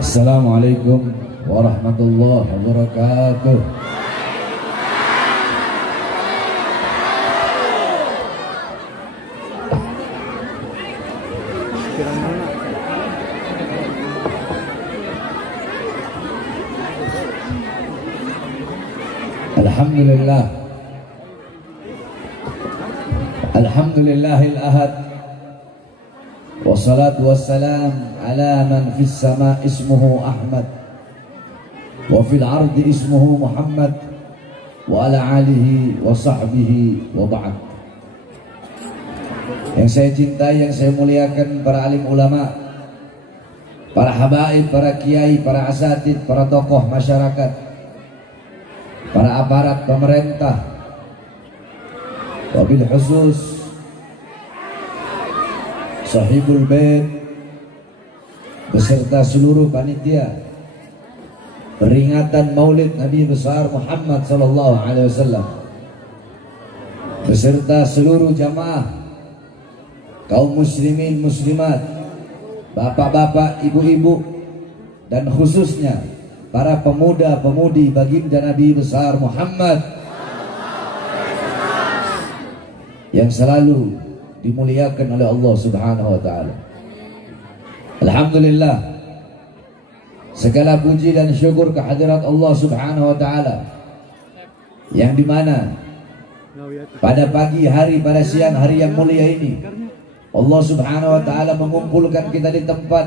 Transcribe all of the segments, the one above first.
Assalamualaikum warahmatullahi wabarakatuh. Alhamdulillah. Alhamdulillahil ahad. Wassalatu wassalam ala man fis sama ismuhu Ahmad wa fil ardi ismuhu Muhammad wa ala alihi wa sahbihi wa ba'd. Yang saya cintai, yang saya muliakan, para alim ulama, para habaib, para kiai, para asatid, para tokoh masyarakat, para aparat pemerintah, wabil khusus sahibul bait beserta seluruh panitia peringatan Maulid Nabi besar Muhammad sallallahu alaihi wasallam, beserta seluruh jamaah kaum muslimin muslimat, bapak-bapak, ibu-ibu, dan khususnya para pemuda-pemudi baginda Nabi besar Muhammad yang selalu dimuliakan oleh Allah Subhanahu wa taala. Alhamdulillah, segala puji dan syukur kehadirat Allah Subhanahu wa taala yang dimana pada pagi hari, pada siang hari yang mulia ini Allah Subhanahu wa taala mengumpulkan kita di tempat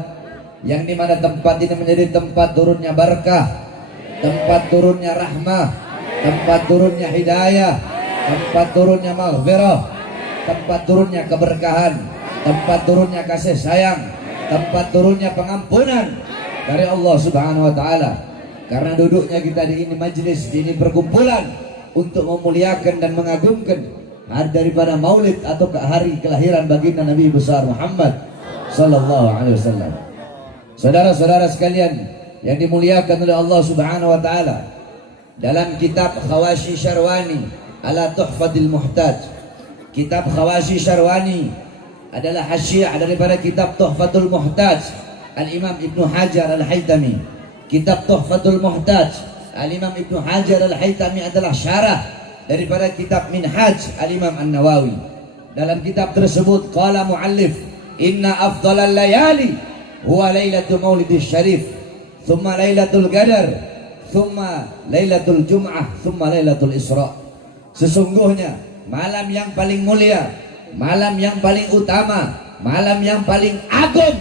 yang dimana tempat ini menjadi tempat turunnya barakah, tempat turunnya rahmah, tempat turunnya hidayah, tempat turunnya maghfirah, tempat turunnya keberkahan, tempat turunnya kasih sayang, tempat turunnya pengampunan dari Allah Subhanahu wa taala. Karena duduknya kita di ini majlis, di ini perkumpulan untuk memuliakan dan mengagungkan hari daripada Maulid atau hari kelahiran baginda Nabi besar Muhammad sallallahu alaihi wasallam. Saudara-saudara sekalian yang dimuliakan oleh Allah Subhanahu wa taala, dalam kitab Khawashi Syarwani ala Tuhfatil Muhtaj, kitab Khawashi Syarwani adalah hasyiah daripada kitab Tuhfatul Muhtaj Al-Imam Ibnu Hajar Al-Haytami. Kitab Tuhfatul Muhtaj Al-Imam Ibnu Hajar Al-Haytami adalah syarah daripada kitab Minhaj Al-Imam An-Nawawi. Dalam kitab tersebut qala muallif, inna afdhalal layali huwa lailatul maulidis syarif, thumma lailatul qadar, thumma lailatul jum'ah, thumma lailatul isra. Sesungguhnya malam yang paling mulia, malam yang paling utama, malam yang paling agung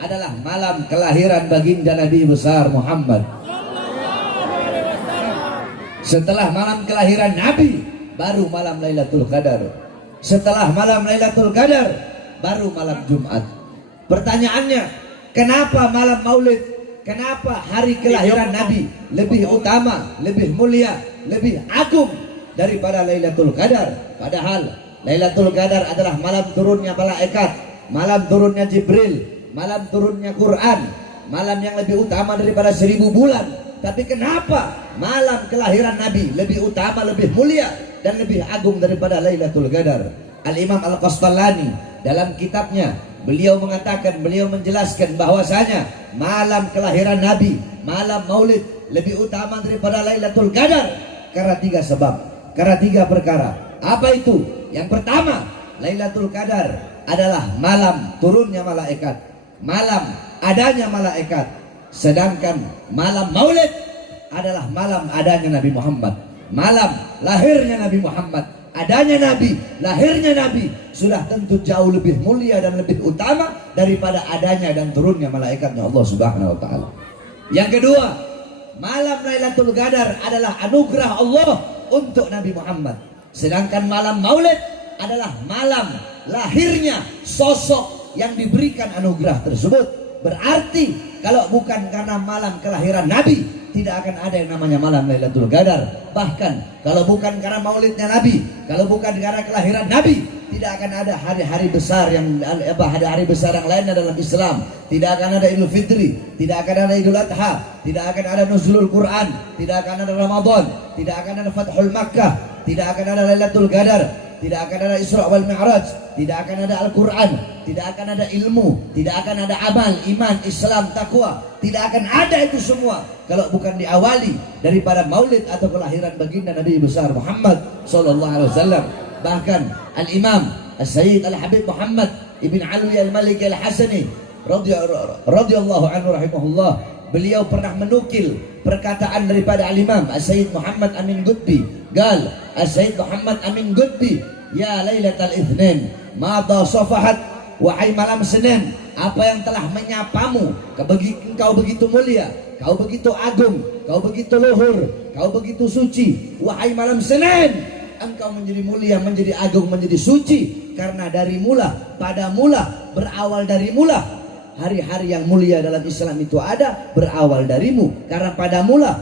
adalah malam kelahiran baginda Nabi besar Muhammad. Setelah malam kelahiran Nabi, baru malam Lailatul Qadar. Setelah malam Lailatul Qadar, baru malam Jumat. Pertanyaannya, kenapa malam Maulid, kenapa hari kelahiran Nabi lebih utama, lebih mulia, lebih agung daripada Lailatul Qadar? Padahal Lailatul Qadar adalah malam turunnya malaikat, malam turunnya Jibril, malam turunnya Quran, malam yang lebih utama daripada 1000 bulan. Tapi kenapa malam kelahiran Nabi lebih utama, lebih mulia, dan lebih agung daripada Lailatul Qadar? Al-Imam Al-Qastalani dalam kitabnya, beliau mengatakan, beliau menjelaskan bahwasanya malam kelahiran Nabi, malam Maulid lebih utama daripada Lailatul Qadar karena 3 sebab, karena 3 perkara. Apa itu? Yang pertama, Lailatul Qadar adalah malam turunnya malaikat, malam adanya malaikat. Sedangkan malam Maulid adalah malam adanya Nabi Muhammad, malam lahirnya Nabi Muhammad. Adanya Nabi, lahirnya Nabi sudah tentu jauh lebih mulia dan lebih utama daripada adanya dan turunnya malaikatnya Allah Subhanahu wa taala. Yang kedua, malam Lailatul Qadar adalah anugerah Allah untuk Nabi Muhammad. Sedangkan malam Maulid adalah malam lahirnya sosok yang diberikan anugerah tersebut. Berarti kalau bukan karena malam kelahiran Nabi, tidak akan ada yang namanya malam Lailatul Qadar. Bahkan kalau bukan karena maulidnya Nabi, kalau bukan karena kelahiran Nabi, tidak akan ada hari-hari besar yang hari-hari besar yang lainnya dalam Islam. Tidak akan ada Idul Fitri, tidak akan ada Idul Adha, tidak akan ada Nuzulul Quran, tidak akan ada Ramadan, tidak akan ada Fathul Makkah, tidak akan ada Lailatul Qadar. tidak akan ada Isra wal Mi'raj, tidak akan ada Al-Quran, tidak akan ada ilmu, tidak akan ada amal, iman, Islam, takwa. Tidak akan ada itu semua kalau bukan diawali daripada maulid atau kelahiran baginda Nabi besar Muhammad sallallahu alaihi wasallam. Bahkan Al-Imam As-Sayyid Al-Habib Muhammad Ibn Alwi Al-Maliki Al-Hasani radhiyallahu anhu rahimahullah, beliau pernah menukil perkataan daripada Al-Imam As-Sayyid Muhammad Amin Qutbi. Gal As-Sayyid Muhammad Amin Qutbi, ya Lailatul Itsnin mata safahat, wahai malam Senin, apa yang telah menyapamu, engkau begitu mulia, kau begitu agung, kau begitu luhur, kau begitu suci. Wahai malam Senin, engkau menjadi mulia, menjadi agung, menjadi suci karena dari mula, pada mula, berawal dari mula. Hari-hari yang mulia dalam Islam itu ada berawal darimu, karena pada mula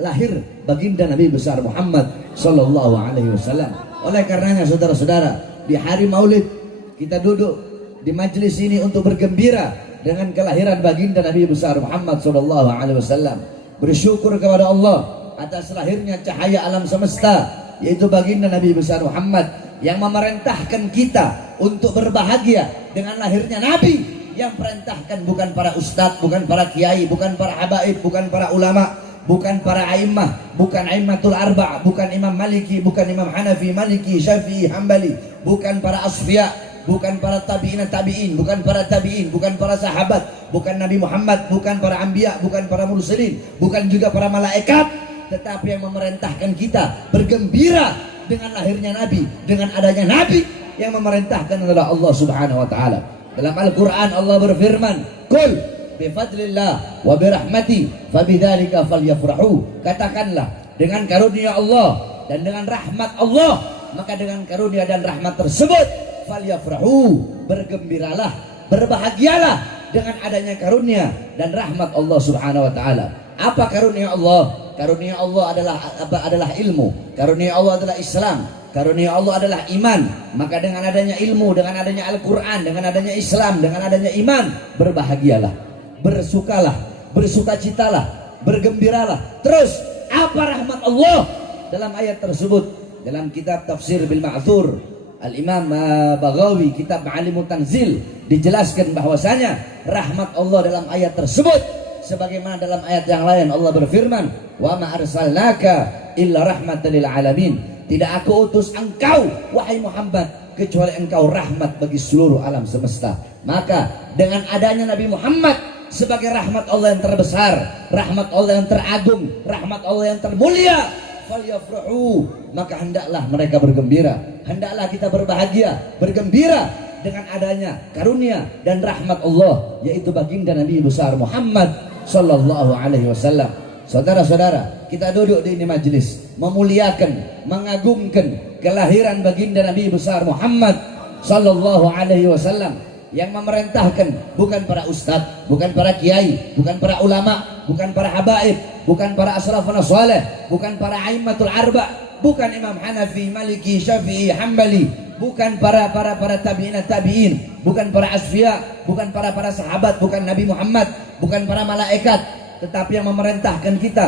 lahir baginda Nabi besar Muhammad sallallahu alaihi wasallam. Oleh karenanya saudara-saudara, di hari Maulid kita duduk di majelis ini untuk bergembira dengan kelahiran baginda Nabi besar Muhammad sallallahu alaihi wasallam. Bersyukur kepada Allah atas lahirnya cahaya alam semesta, yaitu baginda Nabi besar Muhammad yang memerintahkan kita untuk berbahagia dengan lahirnya Nabi. Yang perintahkan bukan para ustadz, bukan para kiai, bukan para habaib, bukan para ulama, bukan para a'immah, bukan a'immatul arba', bukan Imam Maliki, bukan Imam Hanafi, Maliki, Syafi'i, Hambali, bukan para asfiya, bukan para tabi'in, bukan para tabi'in, bukan para sahabat, bukan Nabi Muhammad, bukan para anbiya, bukan para mursalin, bukan juga para malaikat, tetapi yang memerintahkan kita bergembira dengan lahirnya Nabi, dengan adanya Nabi. Yang memerintahkan adalah Allah Subhanahu wa taala. Dalam Al-Quran Allah berfirman, "Qul bifadlillah wa birahmati fabidzalika falyafrahu." Katakanlah, dengan karunia Allah dan dengan rahmat Allah, maka dengan karunia dan rahmat tersebut falyafrahu, bergembiralah, berbahagialah dengan adanya karunia dan rahmat Allah Subhanahu wa taala. Apa karunia Allah? Karunia Allah adalah ilmu. Karunia Allah adalah Islam. Karunia Allah adalah iman. Maka dengan adanya ilmu, dengan adanya Al-Quran, dengan adanya Islam, dengan adanya iman, berbahagialah, bersukalah, bersukacitalah, bergembiralah. Terus apa rahmat Allah dalam ayat tersebut? Dalam kitab Tafsir bil Ma'thur Al-Imam Baghawi, kitab Ma'alimut Tanzil, dijelaskan bahwasanya rahmat Allah dalam ayat tersebut sebagaimana dalam ayat yang lain Allah berfirman, "Wa ma arsalnaka illa rahmatan lil alamin." Tidak aku utus engkau wahai Muhammad kecuali engkau rahmat bagi seluruh alam semesta. Maka dengan adanya Nabi Muhammad sebagai rahmat Allah yang terbesar, rahmat Allah yang teragung, rahmat Allah yang termulia, falyafrahu, maka hendaklah mereka bergembira, hendaklah kita berbahagia, bergembira dengan adanya karunia dan rahmat Allah, yaitu baginda Nabi besar Muhammad sallallahu alaihi wasallam. Saudara-saudara, kita duduk di ini majelis memuliakan, mengagungkan kelahiran baginda Nabi besar Muhammad sallallahu alaihi wasallam yang memerintahkan bukan para ustadz, bukan para kiai, bukan para ulama, bukan para habaib, bukan para asrafun saleh, bukan para a'immatul arba', bukan Imam Hanafi, Maliki, Syafi'i, Hambali, bukan para tabi'in, bukan para asfiya, bukan para sahabat, bukan Nabi Muhammad, bukan para malaikat, tetapi yang memerintahkan kita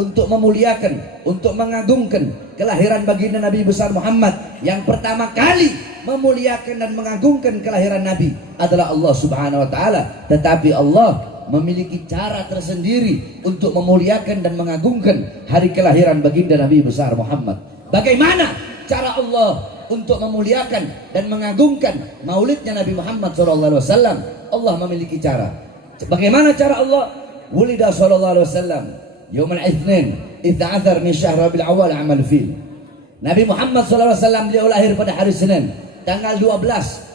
untuk memuliakan, untuk mengagungkan kelahiran baginda Nabi besar Muhammad. Yang pertama kali memuliakan dan mengagungkan kelahiran Nabi adalah Allah Subhanahu wa taala. Tetapi Allah memiliki cara tersendiri untuk memuliakan dan mengagungkan hari kelahiran baginda Nabi besar Muhammad. Bagaimana cara Allah untuk memuliakan dan mengagungkan maulidnya Nabi Muhammad SAW? Allah memiliki cara. Bagaimana cara Allah? Wulida sallallahu alaihi wasallam Yaumul Itsnin 12 min syahr Rabiul Awwal amal fil. Nabi Muhammad sallallahu alaihi wasallam beliau lahir pada hari Senin tanggal 12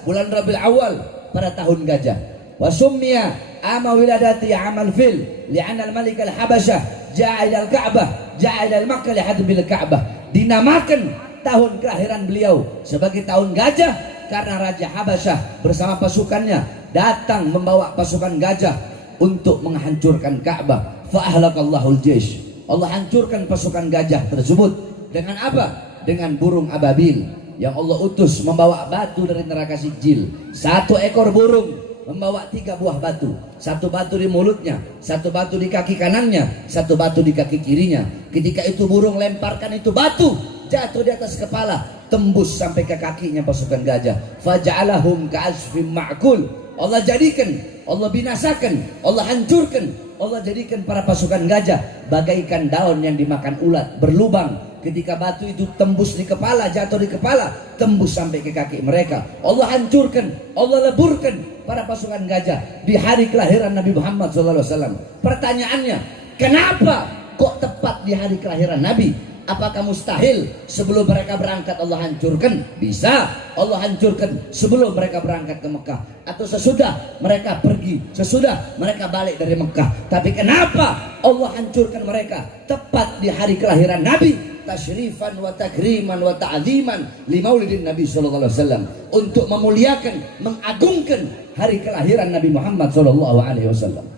bulan Rabiul Awwal pada tahun gajah. Wa summiya ama wiladati amal fil li'anna al-malik al-Habasyah ja'a ila al-Ka'bah, ja'a ila Makkah li hadbil Ka'bah. Dinamakan tahun kelahiran beliau sebagai tahun gajah karena Raja Habasyah bersama pasukannya datang membawa pasukan gajah untuk menghancurkan Ka'bah. Fa'ahlakallahul jaysh. Allah hancurkan pasukan gajah tersebut dengan apa? Dengan burung ababil yang Allah utus membawa batu dari neraka Sijil. Satu ekor burung membawa 3 buah batu. Satu batu di mulutnya, satu batu di kaki kanannya, satu batu di kaki kirinya. Ketika itu burung lemparkan itu batu jatuh di atas kepala. tembus sampai ke kakinya pasukan gajah. Faja'alahum ka'asfim ma'kul. Allah jadikan, Allah binasakan, Allah hancurkan, Allah jadikan para pasukan gajah bagaikan daun yang dimakan ulat, berlubang. Ketika batu itu tembus di kepala, jatuh di kepala, tembus sampai ke kaki mereka. Allah hancurkan, Allah leburkan para pasukan gajah di hari kelahiran Nabi Muhammad SAW. Pertanyaannya, kenapa kok tepat di hari kelahiran Nabi? Apakah mustahil sebelum mereka berangkat Allah hancurkan? Bisa, Allah hancurkan sebelum mereka berangkat ke Mekah, atau sesudah mereka pergi, sesudah mereka balik dari Mekah. Tapi kenapa Allah hancurkan mereka tepat di hari kelahiran Nabi? Tasyrifan wa takriman wa ta'ziman li maulidin Nabi sallallahu alaihi wasallam, untuk memuliakan, mengagungkan hari kelahiran Nabi Muhammad sallallahu alaihi wasallam.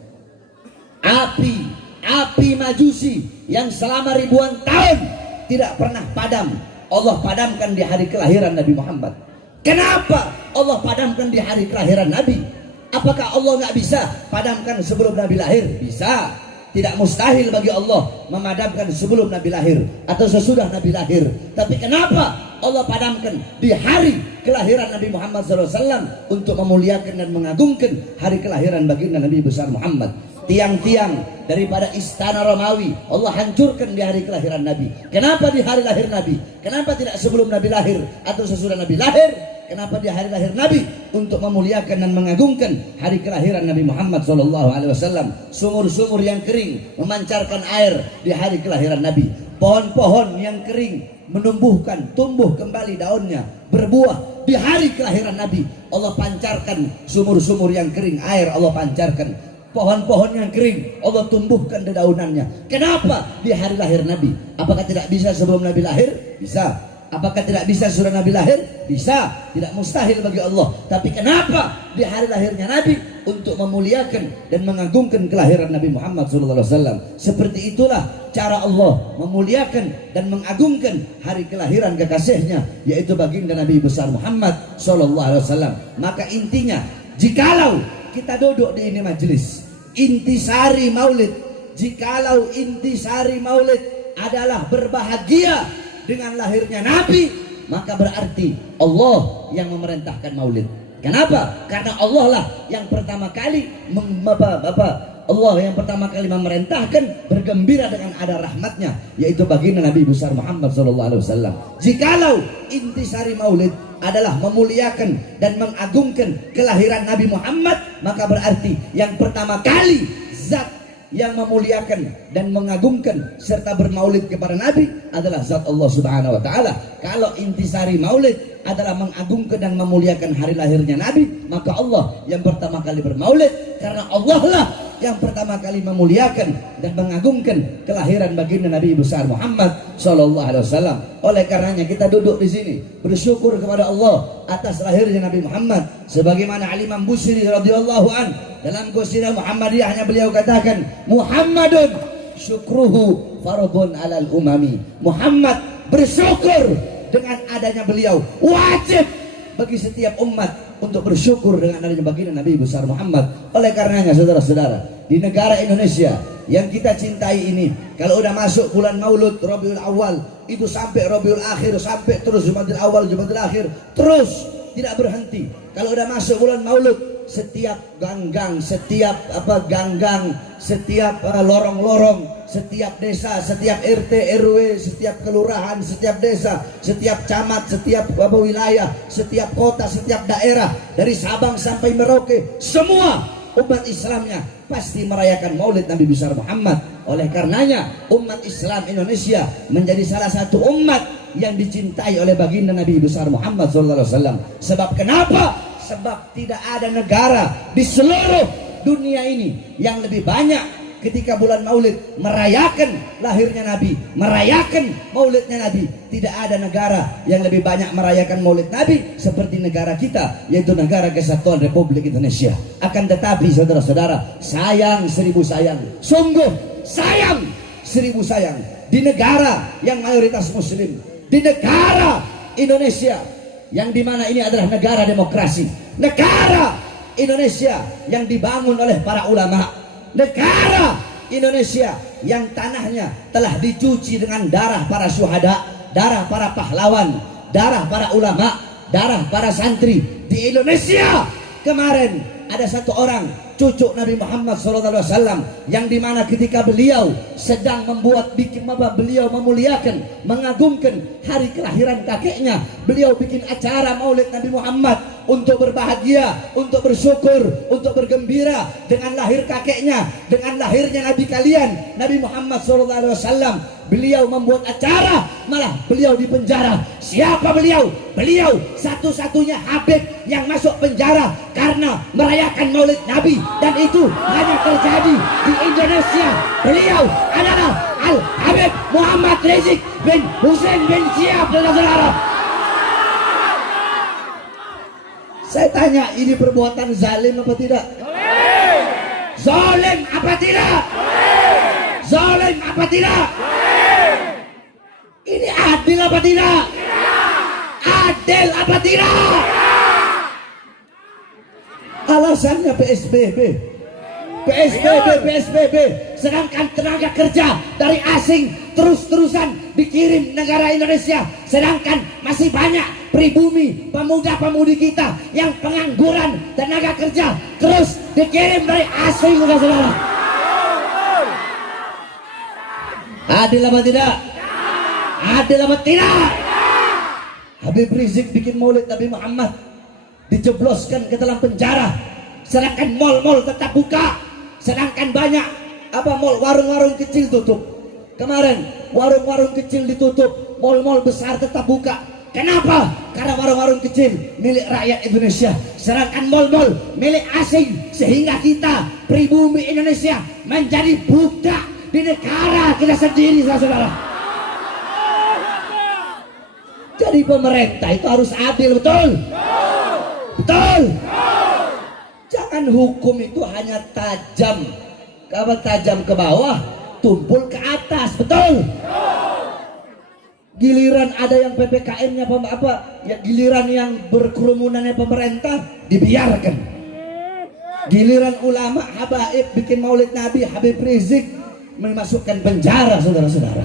Api Majusi yang selama ribuan tahun tidak pernah padam, Allah padamkan di hari kelahiran Nabi Muhammad. Kenapa Allah padamkan di hari kelahiran Nabi? Apakah Allah nggak bisa padamkan sebelum Nabi lahir? Bisa. Tidak mustahil bagi Allah memadamkan sebelum Nabi lahir atau sesudah Nabi lahir. Tapi kenapa Allah padamkan di hari kelahiran Nabi Muhammad SAW untuk memuliakan dan mengagungkan hari kelahiran baginda Nabi besar Muhammad? Tiang-tiang daripada istana Romawi Allah hancurkan di hari kelahiran Nabi. Kenapa di hari lahir Nabi? Kenapa tidak sebelum Nabi lahir atau sesudah Nabi lahir? Kenapa di hari lahir Nabi? Untuk memuliakan dan mengagungkan hari kelahiran Nabi Muhammad SAW. Sumur-sumur yang kering memancarkan air di hari kelahiran Nabi. Pohon-pohon yang kering menumbuhkan, tumbuh kembali daunnya, berbuah di hari kelahiran Nabi. Allah pancarkan sumur-sumur yang kering, air Allah pancarkan. Pohon-pohon yang kering Allah tumbuhkan dedaunannya. Kenapa di hari lahir Nabi? Apakah tidak bisa sebelum Nabi lahir? Bisa. Apakah tidak bisa sudah Nabi lahir? Bisa. Tidak mustahil bagi Allah. Tapi kenapa di hari lahirnya Nabi? Untuk memuliakan dan mengagungkan kelahiran Nabi Muhammad SAW. Seperti itulah cara Allah memuliakan dan mengagungkan hari kelahiran kekasihnya, yaitu baginda Nabi besar Muhammad SAW. Maka intinya, jikalau kita duduk di ini majelis intisari maulid, jikalau intisari maulid adalah berbahagia dengan lahirnya Nabi, maka berarti Allah yang memerintahkan maulid. Kenapa? Karena Allah lah yang pertama kali Allah yang pertama kali memerintahkan bergembira dengan ada rahmatnya, yaitu baginda Nabi besar Muhammad SAW. Jikalau intisari maulid adalah memuliakan dan mengagungkan kelahiran Nabi Muhammad, maka berarti yang pertama kali zat yang memuliakan dan mengagungkan serta bermaulid kepada Nabi adalah zat Allah Subhanahu wa taala. Kalau intisari maulid adalah mengagungkan dan memuliakan hari lahirnya Nabi, maka Allah yang pertama kali bermaulid, karena Allah lah yang pertama kali memuliakan dan mengagungkan kelahiran baginda Nabi besar Muhammad sallallahu alaihi wasallam. Oleh karenanya kita duduk di sini bersyukur kepada Allah atas lahirnya Nabi Muhammad, sebagaimana Al-Imam Busiri radhiyallahu an dalam Qasidah Muhammadiyahnya beliau katakan, Muhammadun syukruhu fardun alal umami. Muhammad bersyukur dengan adanya beliau, wajib bagi setiap umat untuk bersyukur dengan adanya baginda Nabi besar Muhammad. Oleh karenanya saudara-saudara, di negara Indonesia yang kita cintai ini, kalau udah masuk bulan Maulud Rabiul Awal, itu sampai Rabiul Akhir, sampai terus Jumadil Awal, Jumadil Akhir, terus tidak berhenti. Kalau udah masuk bulan Maulud, setiap ganggang, setiap lorong-lorong, setiap desa, setiap RT RW, setiap kelurahan, setiap desa, setiap camat, setiap wilayah, setiap kota, setiap daerah, dari Sabang sampai Merauke, semua umat Islamnya pasti merayakan Maulid Nabi besar Muhammad. Oleh karenanya umat Islam Indonesia menjadi salah satu umat yang dicintai oleh baginda Nabi besar Muhammad SAW. Sebab kenapa? Sebab tidak ada negara di seluruh dunia ini yang lebih banyak ketika bulan Maulid merayakan lahirnya Nabi, merayakan Maulidnya Nabi. Tidak ada negara yang lebih banyak merayakan Maulid Nabi seperti negara kita, yaitu negara Kesatuan Republik Indonesia. Akan tetapi saudara-saudara, sayang seribu sayang, sungguh sayang seribu sayang, di negara yang mayoritas muslim, di negara Indonesia yang dimana ini adalah negara demokrasi, negara Indonesia yang dibangun oleh para ulama, negara Indonesia yang tanahnya telah dicuci dengan darah para syuhada, darah para pahlawan, darah para ulama, darah para santri di Indonesia. Kemarin ada satu orang cucu Nabi Muhammad SAW yang dimana ketika beliau sedang beliau memuliakan, mengagungkan hari kelahiran kakeknya, beliau bikin acara maulid Nabi Muhammad untuk berbahagia, untuk bersyukur, untuk bergembira dengan lahir kakeknya, dengan lahirnya Nabi kalian, Nabi Muhammad SAW. Beliau membuat acara, malah beliau dipenjara. Siapa beliau? Beliau satu-satunya Habib yang masuk penjara karena merayakan maulid Nabi, dan itu hanya terjadi di Indonesia. Beliau adalah Al-Habib Muhammad Rizik bin Hussein bin Syihab, saudara-saudara. Saya tanya, ini perbuatan zalim apa tidak? Zalim apa tidak? Zalim apa tidak? Ini adil apa tidak? Adil apa tidak? Alasannya PSBB. Sedangkan tenaga kerja dari asing terus-terusan dikirim negara Indonesia. Sedangkan masih banyak pribumi, pemuda-pemudi kita yang pengangguran tenaga kerja terus dikirim dari asing, saudara. Adil apa tidak? Adil apa tidak? Habib Rizik bikin maulid Nabi Muhammad, dijebloskan ke dalam penjara, sedangkan mal-mal tetap buka, sedangkan banyak warung-warung kecil tutup. Kemarin warung-warung kecil ditutup, mal-mal besar tetap buka. Kenapa? Karena warung-warung kecil milik rakyat Indonesia, sedangkan mal-mal milik asing, sehingga kita pribumi Indonesia menjadi budak di negara kita sendiri, saudara. Jadi pemerintah itu harus adil, betul? Betul? Jangan hukum itu hanya tajam ke bawah, tumpul ke atas, betul? Giliran ada yang PPKM-nya giliran yang berkerumunannya pemerintah dibiarkan. Giliran ulama habaib bikin maulid Nabi, Habib Rizik memasukkan penjara, saudara-saudara.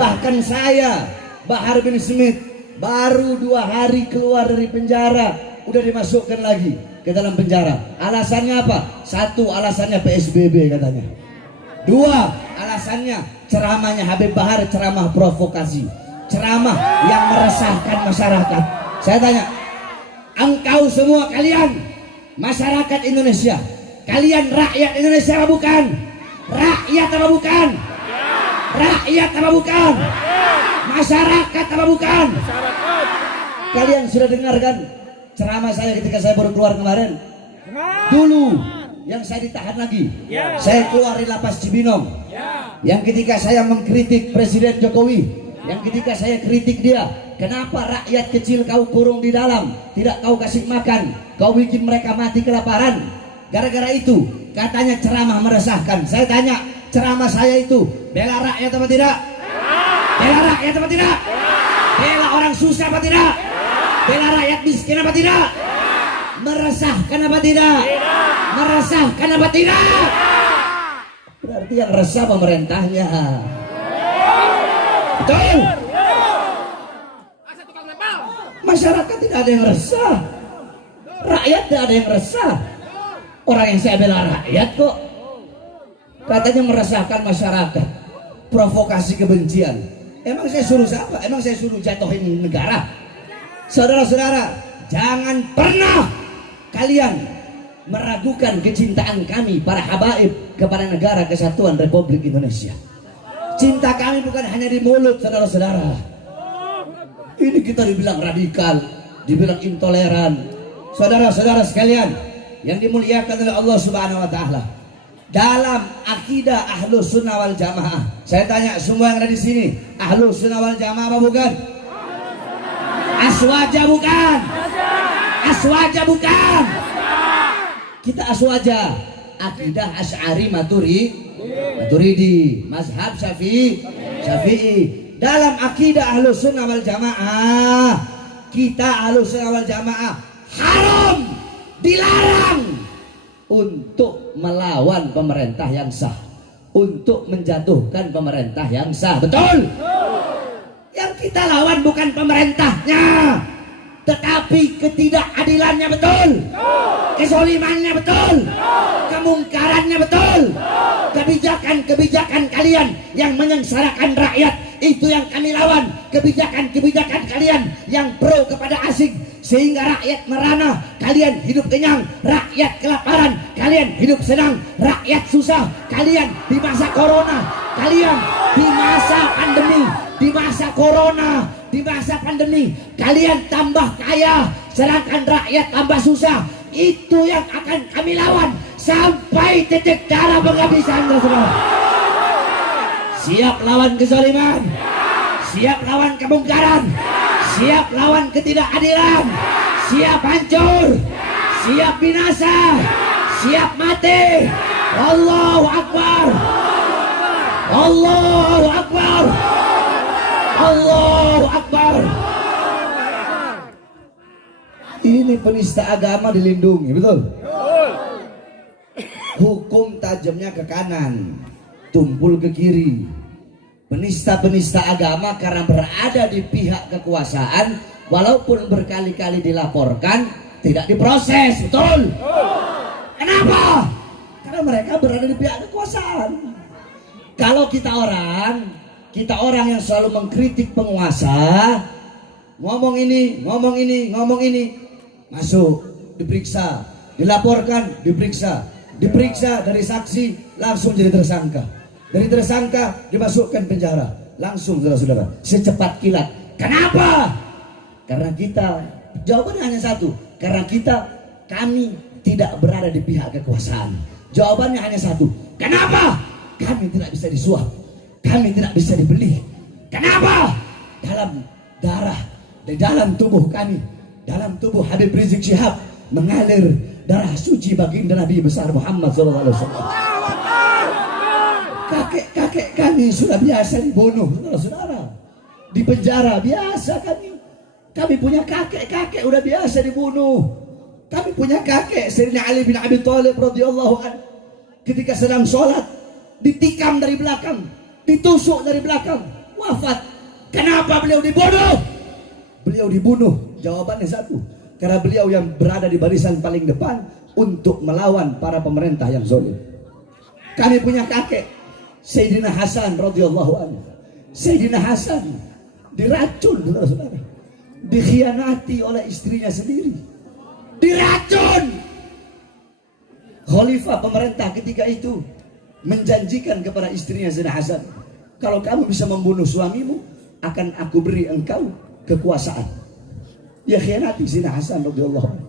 Bahkan saya, Bahar bin Smith, baru 2 hari keluar dari penjara udah dimasukkan lagi ke dalam penjara. Alasannya apa? 1, alasannya PSBB katanya. 2, alasannya ceramahnya Habib Bahar, ceramah provokasi, ceramah yang meresahkan masyarakat. Saya tanya, engkau semua kalian masyarakat Indonesia, kalian rakyat Indonesia apa bukan? Rakyat apa bukan? Rakyat apa bukan? Masyarakat apa bukan? Kalian sudah dengarkan ceramah saya ketika saya baru keluar kemarin? Dulu yang saya ditahan lagi, saya keluar di lapas Cibinong. Yang ketika saya mengkritik Presiden Jokowi, yang ketika saya kritik dia, kenapa rakyat kecil kau kurung di dalam, tidak kau kasih makan, kau bikin mereka mati kelaparan. Gara-gara itu katanya ceramah meresahkan. Saya tanya, ceramah saya itu bela rakyat apa tidak? Bela rakyat apa tidak? Bela orang susah apa tidak? Bela rakyat miskin apa tidak? Meresahkan apa tidak? Meresahkan apa tidak? Berarti yang resah pemerintahnya. Betul? Masyarakat tidak ada yang resah, rakyat tidak ada yang resah. Orang yang saya bela rakyat kok katanya meresahkan masyarakat, provokasi kebencian. Emang saya suruh siapa? Emang saya suruh jatuhin negara? Saudara-saudara, jangan pernah kalian meragukan kecintaan kami para habaib kepada negara kesatuan Republik Indonesia. Cinta kami bukan hanya di mulut, saudara-saudara. Ini kita dibilang radikal, dibilang intoleran. Saudara-saudara sekalian yang dimuliakan oleh Allah Subhanahu wa taala, dalam akidah Ahlus Sunnah wal Jamaah, saya tanya semua yang ada di sini, Ahlus Sunnah wal Jamaah apa bukan? Aswaja bukan? Aswaja bukan? Kita aswaja, akidah Asy'ari Maturidi, mazhab Syafi'i. Dalam akidah Ahlus Sunnah wal Jamaah, kita Ahlus Sunnah wal Jamaah haram, dilarang untuk melawan pemerintah yang sah, untuk menjatuhkan pemerintah yang sah. Betul? Ya Yang kita lawan bukan pemerintahnya, tetapi ketidakadilannya betul, kezalimannya betul, kemungkarannya betul. Kebijakan-kebijakan kalian yang menyengsarakan rakyat, itu yang kami lawan. Kebijakan-kebijakan kalian yang pro kepada asing, sehingga rakyat merana, kalian hidup kenyang, rakyat kelaparan, kalian hidup senang, rakyat susah. Kalian di masa corona, kalian di masa pandemi, di masa corona, di masa pandemi, kalian tambah kaya, sedangkan rakyat tambah susah. Itu yang akan kami lawan sampai titik darah penghabisan, saudara. Siap lawan kezaliman, siap lawan kemungkaran, siap lawan ketidakadilan, siap hancur, siap binasa, siap mati. Allahu Akbar, Allahu Akbar, Allahu Akbar. Ini penista agama dilindungi, betul? Hukum tajamnya ke kanan, tumpul ke kiri. Penista-penista agama karena berada di pihak kekuasaan, walaupun berkali-kali dilaporkan, tidak diproses, betul? Kenapa? Karena mereka berada di pihak kekuasaan. Kalau kita orang yang selalu mengkritik penguasa, ngomong ini, masuk, diperiksa, dilaporkan, diperiksa dari saksi, langsung jadi tersangka. Dari tersangka dimasukkan penjara, langsung saudara-saudara, secepat kilat. Kenapa? Karena kita, jawabannya hanya satu, karena kami tidak berada di pihak kekuasaan. Jawabannya hanya satu, kenapa? Kami tidak bisa disuap, kami tidak bisa dibeli. Kenapa? Dalam darah, di dalam tubuh kami, dalam tubuh Habib Rizik Syihab mengalir darah suci baginda Nabi besar Muhammad SAW. Kakek-kakek kami sudah biasa dibunuh, saudara-saudara, di penjara biasa kami. Kami punya kakek-kakek udah biasa dibunuh. Kami punya kakek Sayyidina Ali bin Abi Thalib radhiyallahu anhu, ketika sedang sholat ditikam dari belakang, ditusuk dari belakang, wafat. Kenapa beliau dibunuh? Beliau dibunuh, jawabannya satu, karena beliau yang berada di barisan paling depan untuk melawan para pemerintah yang zalim. Kami punya kakek Sayyidina Hasan radhiyallahu anhu. Sayyidina Hasan diracun, saudara-saudara, dikhianati oleh istrinya sendiri, diracun. Khalifah pemerintah ketika itu menjanjikan kepada istrinya Sayyidina Hasan, kalau kamu bisa membunuh suamimu, akan aku beri engkau kekuasaan. Dia khianati Sayyidina Hasan radhiyallahu anhu.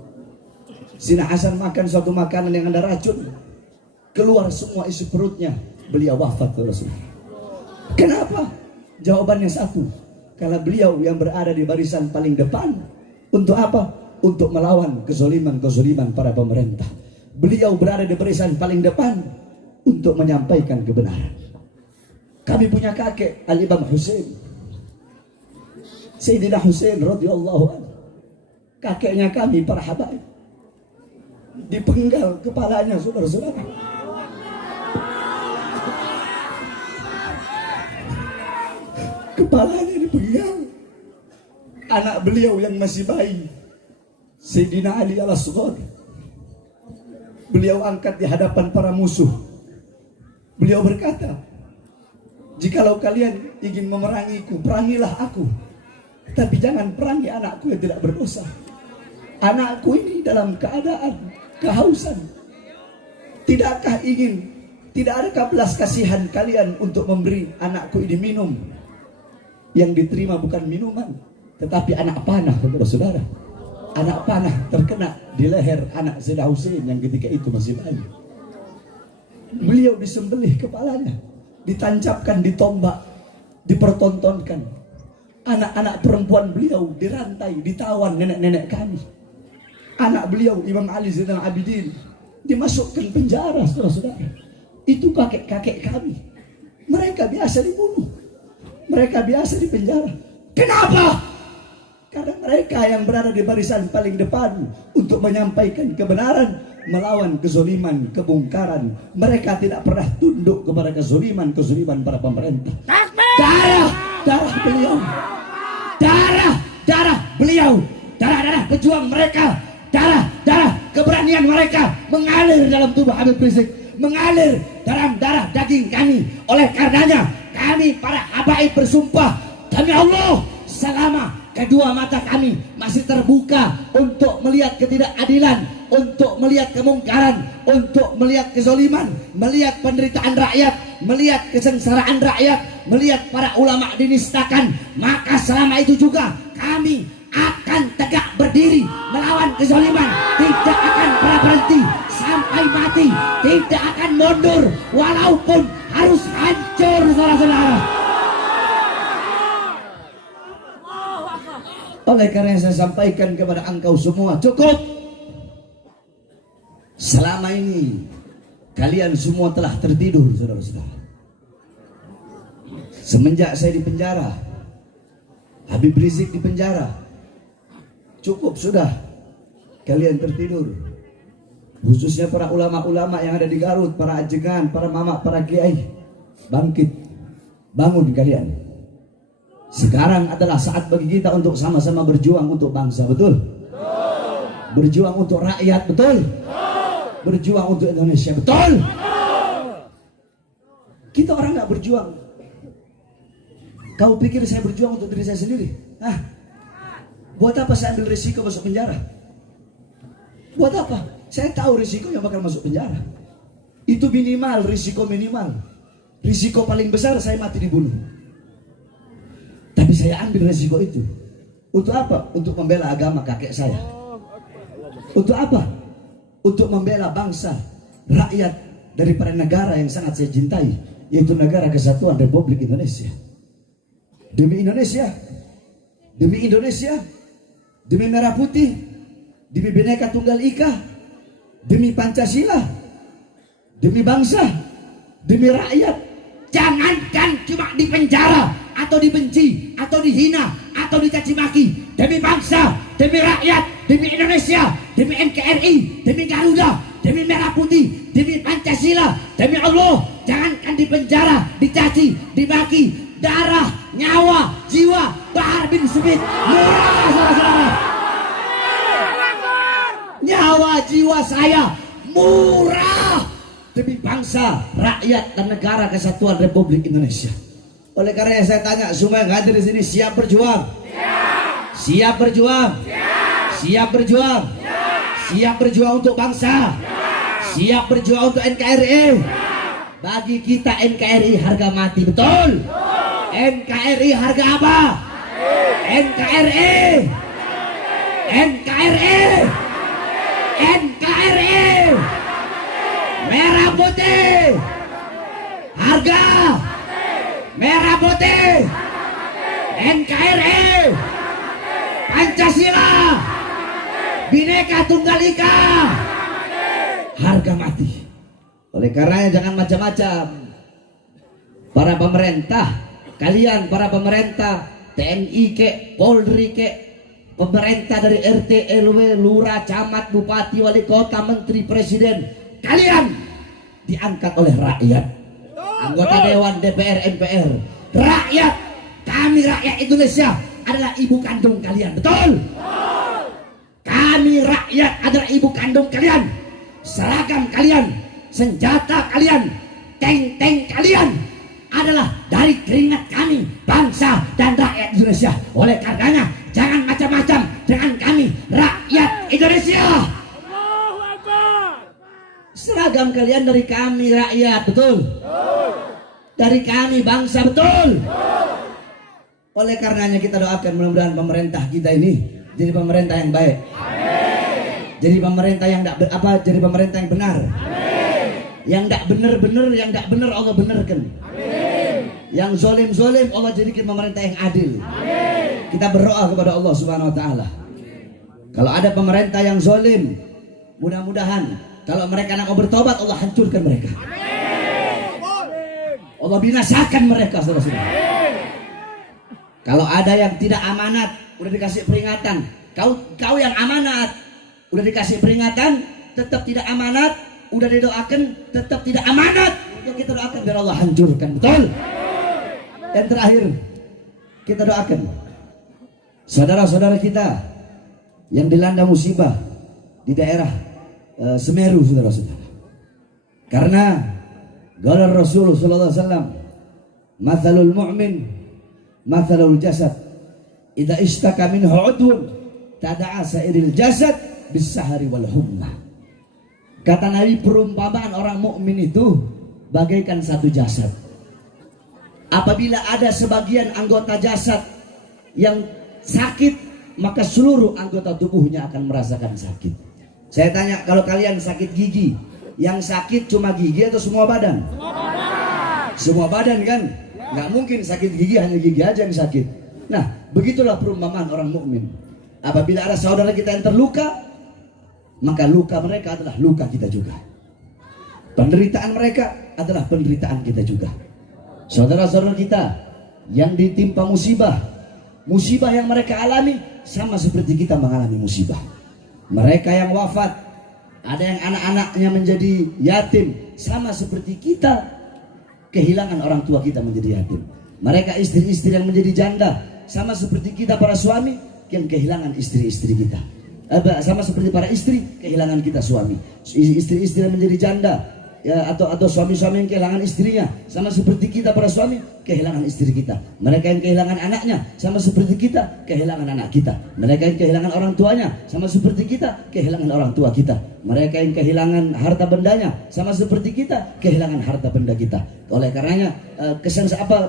Sayyidina Hasan makan suatu makanan yang ada racun, keluar semua isi perutnya, beliau wafat, Rasulullah. Kenapa? Jawabannya satu, karena beliau yang berada di barisan paling depan. Untuk apa? Untuk melawan kezaliman para pemerintah. Beliau berada di barisan paling depan untuk menyampaikan kebenaran. Kami punya kakek Al-Imam Husain, Sayyidina Husain radhiyallahu anhu. Kakeknya kami para habaib, dipenggal kepalanya, saudara-saudara. Kepalanya dipenggal. Anak beliau yang masih bayi, Sayyidina Ali al-Asghar, beliau angkat di hadapan para musuh. Beliau berkata, jikalau kalian ingin memerangiku, perangilah aku, tapi jangan perangi anakku yang tidak berdosa. Anakku ini dalam keadaan kehausan. Tidak adakah belas kasihan kalian untuk memberi anakku ini minum? Yang diterima bukan minuman, tetapi anak panah, saudara-saudara. Anak panah terkena di leher anak Sayyidina Husain yang ketika itu masih bayi. Beliau disembelih kepalanya, ditancapkan di tombak, dipertontonkan. Anak-anak perempuan beliau dirantai, ditawan nenek-nenek kami. Anak beliau Imam Ali Zainal Abidin dimasukkan penjara, saudara-saudara. Itu kakek-kakek kami. Mereka biasa dibunuh, mereka biasa dipenjara. Kenapa? Karena mereka yang berada di barisan paling depan untuk menyampaikan kebenaran, melawan kezaliman, kebongkaran. Mereka tidak pernah tunduk kepada kezaliman para pemerintah. Darah beliau beliau, darah-darah pejuang mereka, darah-darah keberanian mereka mengalir dalam tubuh Habib Rizik, mengalir dalam darah daging kami. Oleh karenanya kami para habaib bersumpah demi Allah, selama kedua mata kami masih terbuka untuk melihat ketidakadilan, untuk melihat kemungkaran, untuk melihat kezaliman, melihat penderitaan rakyat, melihat kesengsaraan rakyat, melihat para ulama dinistakan, maka selama itu juga kami akan tegak berdiri melawan kezaliman, tidak akan pernah berhenti sampai mati, tidak akan mundur walaupun harus hancur, saudara-saudara. Oleh karena yang saya sampaikan kepada engkau semua, cukup. Selama ini kalian semua telah tertidur, saudara-saudara. Semenjak saya di penjara, Habib Rizik di penjara, cukup sudah kalian tertidur. Khususnya para ulama-ulama yang ada di Garut, para ajengan, para mama, para kiai, bangkit, bangun kalian. Sekarang adalah saat bagi kita untuk sama-sama berjuang untuk bangsa, betul? Berjuang untuk rakyat, betul? Berjuang untuk Indonesia, betul? Kita orang nggak berjuang. Kau pikir saya berjuang untuk diri saya sendiri? Hah? Buat apa saya ambil risiko masuk penjara? Buat apa? Saya tahu risiko yang bakal masuk penjara. Itu minimal, risiko minimal. Risiko paling besar saya mati dibunuh. Tapi saya ambil risiko itu. Untuk apa? Untuk membela agama kakek saya. Untuk apa? Untuk membela bangsa, rakyat daripada negara yang sangat saya cintai, yaitu negara kesatuan Republik Indonesia. Demi Indonesia, demi Indonesia, demi merah putih, demi Bhinneka Tunggal Ika, demi Pancasila, demi bangsa, demi rakyat. Jangankan cuma di penjara atau dibenci atau dihina atau dicaci maki, demi bangsa, demi rakyat, demi Indonesia, demi NKRI, demi Garuda, demi merah putih, demi Pancasila, demi Allah, jangankan di penjara, dicaci, dimaki, darah, nyawa, jiwa Bahar bin Smith murah, saudara-saudara. Nyawa, jiwa saya murah demi bangsa, rakyat, dan negara kesatuan Republik Indonesia. Oleh karena saya tanya semua yang hadir di sini, siap berjuang? Siap. Siap berjuang? Siap. Siap berjuang? Siap. Siap berjuang untuk bangsa? Siap. Siap berjuang untuk NKRI? Siap. Bagi kita NKRI harga mati, betul? Betul. NKRI harga apa? Mati. NKRI. NKRI. NKRI. Merah putih. Harga. Merah putih, NKRI, Pancasila, Bhinneka Tunggal Ika, harga mati. Oleh karena jangan macam-macam. Para pemerintah, kalian para pemerintah, TNI ke, Polri ke, pemerintah dari RT, RW, lurah, camat, bupati, wali kota, menteri, presiden, kalian diangkat oleh rakyat. Anggota Dewan, DPR, MPR, rakyat, kami rakyat Indonesia adalah ibu kandung kalian, betul? Kami rakyat adalah ibu kandung kalian. Seragam kalian, senjata kalian, tank-tank kalian adalah dari keringat kami, bangsa dan rakyat Indonesia. Oleh karenanya jangan macam-macam dengan kami rakyat Indonesia. Seragam kalian dari kami rakyat, betul? Dari kami bangsa, betul? Oleh karenanya kita doakan mudah-mudahan pemerintah kita ini jadi pemerintah yang baik. Jadi pemerintah yang jadi pemerintah yang benar. Yang tidak benar-benar, yang tidak benar Allah benarkan. Yang zolim-zolim Allah jadikan pemerintah yang adil. Kita berdoa kepada Allah Subhanahu Wa Taala. Kalau ada pemerintah yang zolim, mudah-mudahan kalau mereka nak mau bertobat, Allah hancurkan mereka. Allah binasakan mereka, saudara-saudara. Kalau ada yang tidak amanat, udah dikasih peringatan. Kau yang amanat, udah dikasih peringatan, tetap tidak amanat, udah didoakan, tetap tidak amanat. Ya kita doakan biar Allah hancurkan, betul? Dan terakhir, kita doakan saudara-saudara kita yang dilanda musibah di daerah Semeru, saudara-saudara. Karena qala Rasulullah sallallahu alaihi wasallam, "Matsalul mu'min matsalul jasad, idza ishtaka minhu 'udwun tada'a sa'iril jasad bis-sahari wal humma." Kata Nabi, perumpamaan orang mukmin itu bagaikan satu jasad. Apabila ada sebagian anggota jasad yang sakit, maka seluruh anggota tubuhnya akan merasakan sakit. Saya tanya, kalau kalian sakit gigi, yang sakit cuma gigi atau semua badan? Semua badan kan? Nggak mungkin sakit gigi hanya gigi aja yang sakit. Nah, begitulah perumpamaan orang mukmin. Apabila ada saudara kita yang terluka, maka luka mereka adalah luka kita juga. Penderitaan mereka adalah penderitaan kita juga. Saudara-saudara kita yang ditimpa musibah, musibah yang mereka alami sama seperti kita mengalami musibah. Mereka yang wafat, ada yang anak-anaknya menjadi yatim, sama seperti kita kehilangan orang tua kita menjadi yatim. Mereka istri-istri yang menjadi janda, sama seperti kita para suami yang kehilangan istri-istri kita. Sama seperti para istri kehilangan kita suami. Istri-istri yang menjadi janda, ya, atau suami-suami yang kehilangan istrinya, sama seperti kita para suami kehilangan istri kita. Mereka yang kehilangan anaknya, sama seperti kita kehilangan anak kita. Mereka yang kehilangan orang tuanya, sama seperti kita kehilangan orang tua kita. Mereka yang kehilangan harta bendanya, sama seperti kita kehilangan harta benda kita. Oleh karenanya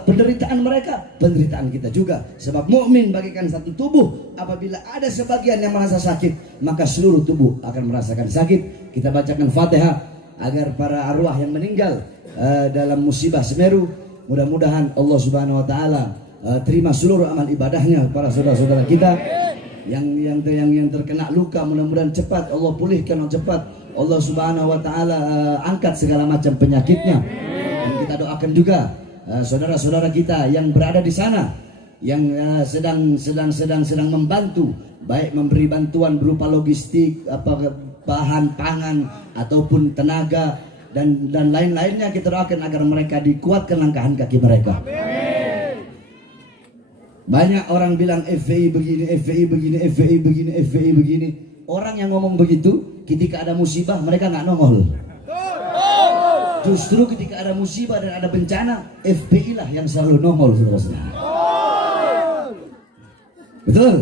penderitaan mereka, penderitaan kita juga. Sebab mukmin bagaikan satu tubuh. Apabila ada sebagian yang merasa sakit, maka seluruh tubuh akan merasakan sakit. Kita bacakan Fatihah agar para arwah yang meninggal dalam musibah Semeru, mudah-mudahan Allah Subhanahu wa taala terima seluruh amal ibadahnya. Para saudara-saudara kita yang terkena luka, mudah-mudahan cepat Allah pulihkan, cepat Allah Subhanahu wa taala angkat segala macam penyakitnya. Dan kita doakan juga saudara-saudara kita yang berada di sana, yang sedang membantu, baik memberi bantuan berupa logistik, bahan pangan ataupun tenaga dan lain-lainnya. Kita doakan agar mereka dikuatkan langkahan kaki mereka. Banyak orang bilang FPI begini, FPI begini, FPI begini, FPI begini. Orang yang ngomong begitu ketika ada musibah mereka nggak nongol. Justru ketika ada musibah dan ada bencana, FPI lah yang selalu nongol, saudara-saudara. Betul?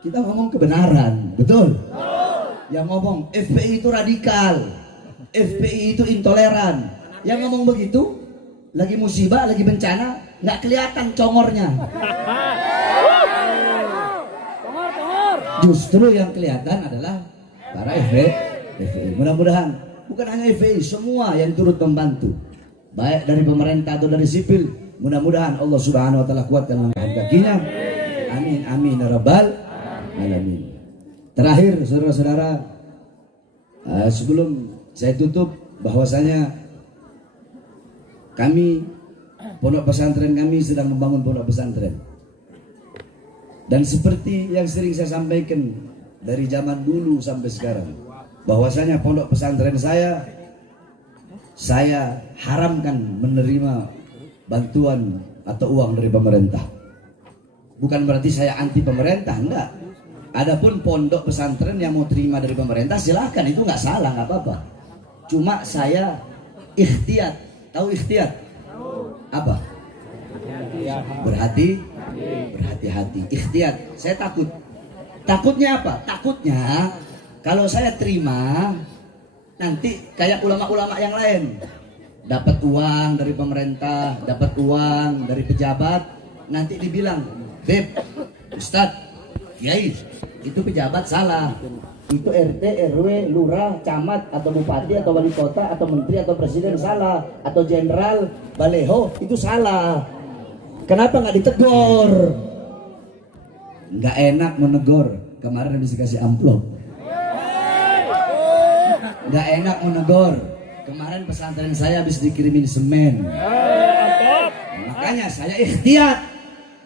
Kita ngomong kebenaran, betul? Yang ngomong FPI itu radikal, FPI itu intoleran. Yang ngomong begitu lagi musibah, lagi bencana, nggak kelihatan congornya. Justru yang kelihatan adalah para FPI. Mudah-mudahan bukan hanya FPI, semua yang turut membantu, baik dari pemerintah atau dari sipil, mudah-mudahan Allah Subhanahu wa taala kuatkan langkah kakinya. Amin amin ya rabbal alamin. Terakhir saudara-saudara, sebelum saya tutup, bahwasanya kami, pondok pesantren kami sedang membangun pondok pesantren. Dan seperti yang sering saya sampaikan dari zaman dulu sampai sekarang, bahwasanya pondok pesantren saya haramkan menerima bantuan atau uang dari pemerintah. Bukan berarti saya anti pemerintah, enggak. Adapun pondok pesantren yang mau terima dari pemerintah silahkan, itu nggak salah, nggak apa-apa. Cuma saya ikhtiyat. Tahu ikhtiyat? Apa? Berhati-hati. Ikhtiyat. Saya takut. Takutnya apa? Takutnya kalau saya terima, nanti kayak ulama-ulama yang lain, dapat uang dari pemerintah, dapat uang dari pejabat, nanti dibilang, Beb, Ustadz, Kiai, itu pejabat salah. Itu RT, RW, lurah, camat, atau bupati, atau wali kota, atau menteri, atau presiden salah. Atau jenderal, baleho, itu salah. Kenapa nggak ditegur? Nggak enak menegur. Kemarin habis dikasih amplop. Nggak enak menegur. Kemarin pesantren saya habis dikirimin semen. Makanya saya ikhtiyat.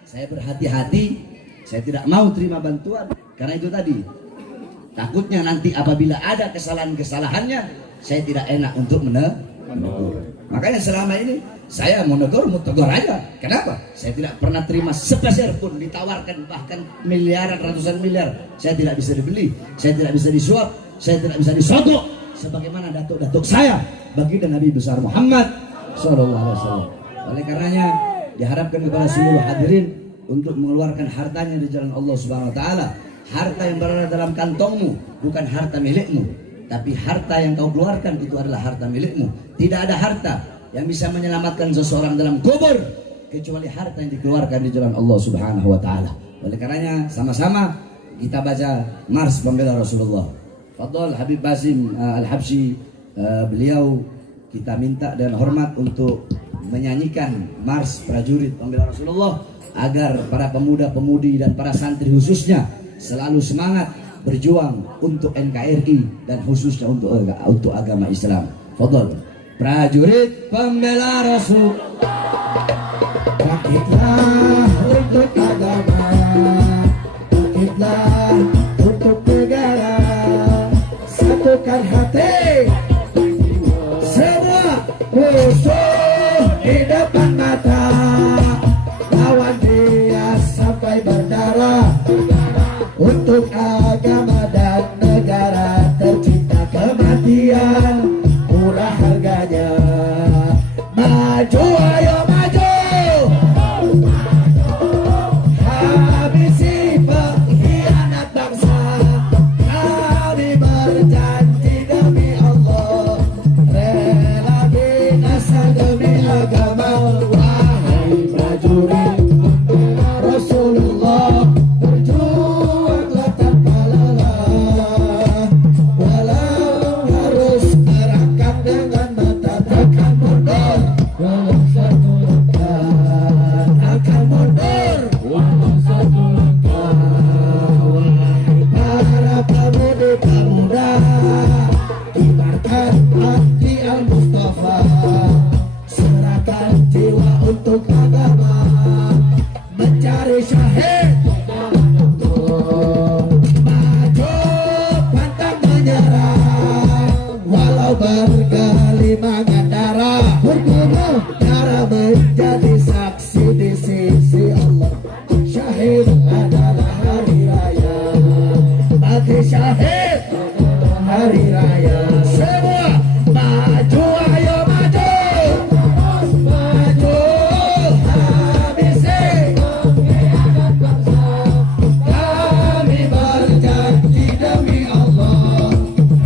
Saya berhati-hati. Saya tidak mau terima bantuan. Karena itu tadi, takutnya nanti apabila ada kesalahan-kesalahannya, saya tidak enak untuk menegur. Makanya selama ini saya mau tegur aja. Kenapa? Saya tidak pernah terima sepeser pun ditawarkan, bahkan miliaran, ratusan miliar. Saya tidak bisa dibeli, saya tidak bisa disuap, saya tidak bisa disogok. Sebagaimana datuk-datuk saya baginda Nabi besar Muhammad SAW. Oleh karenanya diharapkan kepada seluruh hadirin untuk mengeluarkan hartanya di jalan Allah Subhanahu Wa Taala. Harta yang berada dalam kantongmu bukan harta milikmu, tapi harta yang kau keluarkan itu adalah harta milikmu. Tidak ada harta yang bisa menyelamatkan seseorang dalam kubur kecuali harta yang dikeluarkan di jalan Allah Subhanahu Wa Taala. Oleh karenanya sama-sama kita baca Mars Pembela Rasulullah. Fadl Habib Basim Al-Habsyi, beliau kita minta dan hormat untuk menyanyikan Mars Prajurit Pembela Rasulullah agar para pemuda-pemudi dan para santri khususnya selalu semangat berjuang untuk NKRI dan khususnya untuk agama Islam. Fadl. Prajurit Pembela Rasul, bangkitlah untuk agama, bangkitlah untuk negara, satukan hati, semua musuh di depan mata, lawan dia sampai berdarah, untuk agama dan negara tercipta kematian murah harganya. Maju ayo maju, habisi pengkhianat bangsa. Kami berjanji demi Allah, rela binasa demi agama. Wahai prajurit Rasulullah, berjuanglah tanpa lelah, walau harus merangkak dengan mata takkan mundur, walau satu langkah akan mundur, walau satu langkah. Wahai para pemuda-pemuda, kibarkan hati Al-Mustafa, serahkan jiwa untuk agama, mencari syahid. Maju pantang menyerah, walau bergelimangan darah, berbunuh darah menjadi saksi di sisi Allah. Syahid adalah hari raya, bagi syahid hari raya. Semua maju ayo maju, maju habisi pengkhianat bangsa. Kami berjanji demi Allah,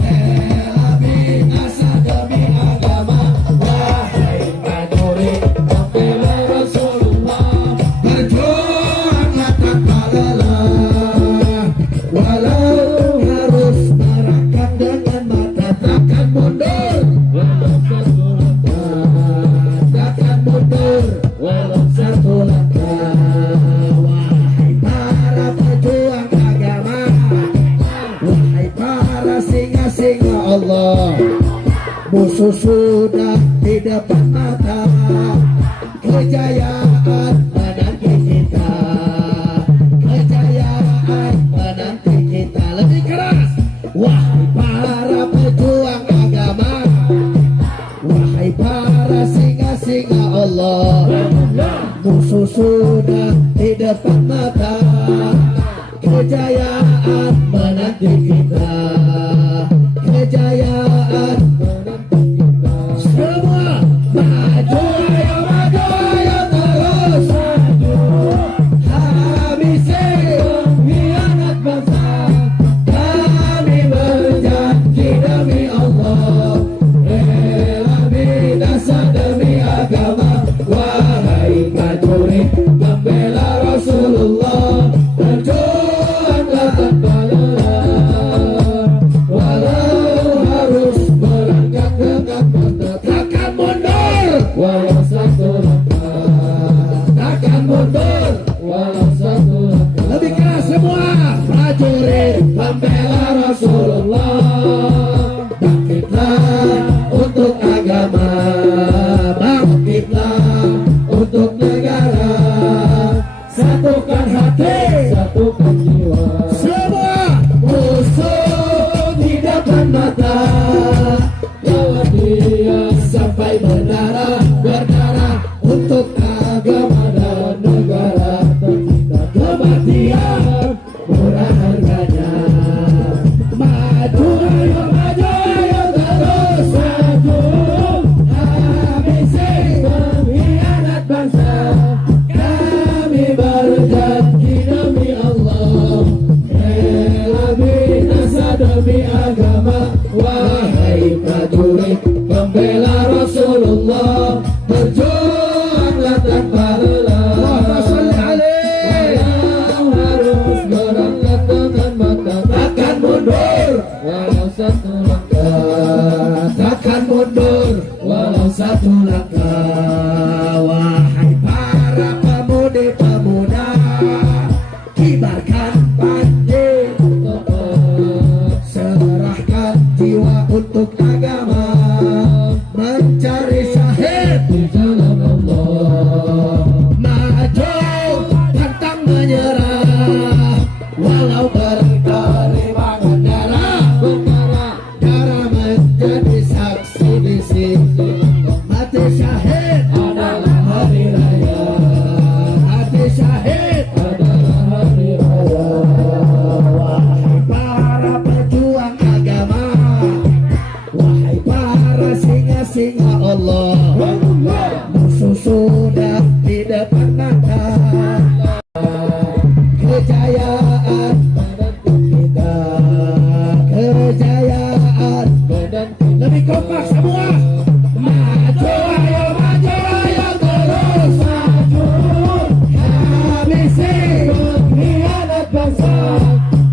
rela binasa demi agama. Wahai prajurit pembela Rasulullah, berjuanglah tanpa lelah, walau harus merangkak dengan mata takkan mundur, walau satu langkah takkan mundur, walau satu langkah. Wahai para pejuang agama, wahai para singa-singa Allah, musuh sudah di depan mata, kejayaan menanti kita, kejayaan menanti kita. Lebih keras, wahai para pejuang agama, wahai para singa-singa Allah, musuh sudah di depan mata, kejayaan menanti kita, kejayaan menanti kita. Semua maju ayo maju ayo terus, habisi pengkhianat bangsa. Kami berjanji demi Allah, rela binasa demi agama. Wahai prajurit pembela Rasulullah, berjuanglah tanpa lelah, walau harus merangkak dengan mata takkan mundur, walau satu langkah takkan mundur, walau satu langkah. Lebih keras semua prajurit pembela Rasulullah, bangkitlah untuk agama, bangkitlah untuk negara, satukan hati, satukan jiwa. Semua musuh di depan mata, lawan dia sampai berdarah. demi agama. Wahai prajurit pembela Rasulullah, berjuanglah tanpa lelah. Walau harus berangkat dengan mata, takkan mundur walau satu langkah. Takkan mundur walau satu langkah. Wahai para pemudi-pemuda, kibarkan panji, serahkan jiwa untuk agama, mencari syahid di jalan Allah. Maju pantang menyerah, walau berkelimangan darah. Darah menjadi saksi bisu, mati syahid adalah hari raya. Mati syahid adalah hari raya. Wahai para pejuang agama, wahai para singa-singa Allah, musuh sudah di depan mata. Kejayaan menanti kita, kejayaan menanti. Lebih kompak semua. Maju ayo terus maju. Habisi pengkhianat bangsa.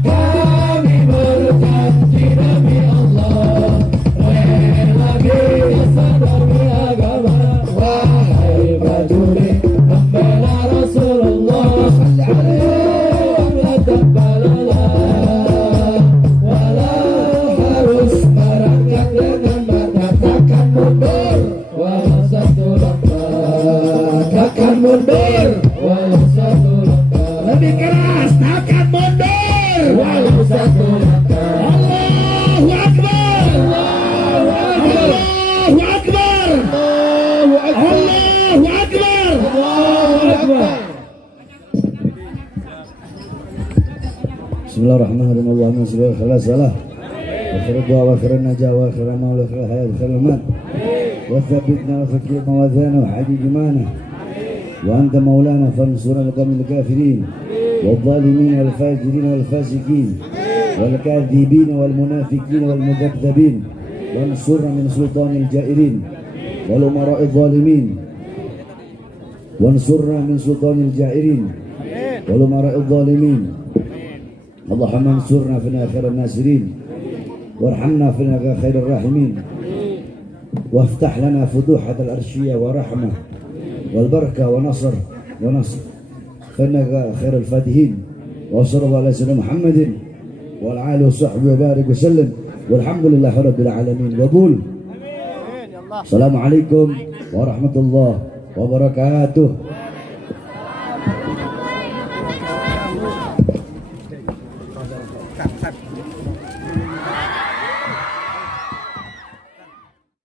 Kami berjanji demi Allah, rela biasa demi agama. Wahai prajurit pembela Rasulullah, berjuanglah tanpa lelah. Walau harus berangkat dengan mata, takkan mundur walau satu langkah. Takkan mundur walau satu langkah. Lebih keras, takkan mundur walau satu langkah. Allahu Akbar. Allahu Akbar. Allahu Akbar. Allahu Akbar. Bismillahirrahmanirrahim. Allahumma shalli ala khalas salah wa khairu du'a wa khairu najah wa khairu amal wa khairu hayat wa khairu mat wa thabbitna wa fakir mawazana wa hadi jimana wa anta maulana fansurna al-qawmil kafirin wal zalimin wal fajirin wal fasikin wal kadhibin wal munafiqin wal mukadzibin wansurna min sultanil jairin wal umara'il zalimin wansurna min sultanil jairin wal umara'il zalimin. اللهم انصرنا فينا خير الناصرين وارحمنا فينا خير الراحمين وافتح لنا فتوحة الأرشية ورحمة والبركة ونصر فإنك خير الفاتحين وصلى الله على سيدنا محمد وعلى آله وصحبه وبارك وسلم والحمد لله رب العالمين. وقول السلام عليكم ورحمة الله وبركاته.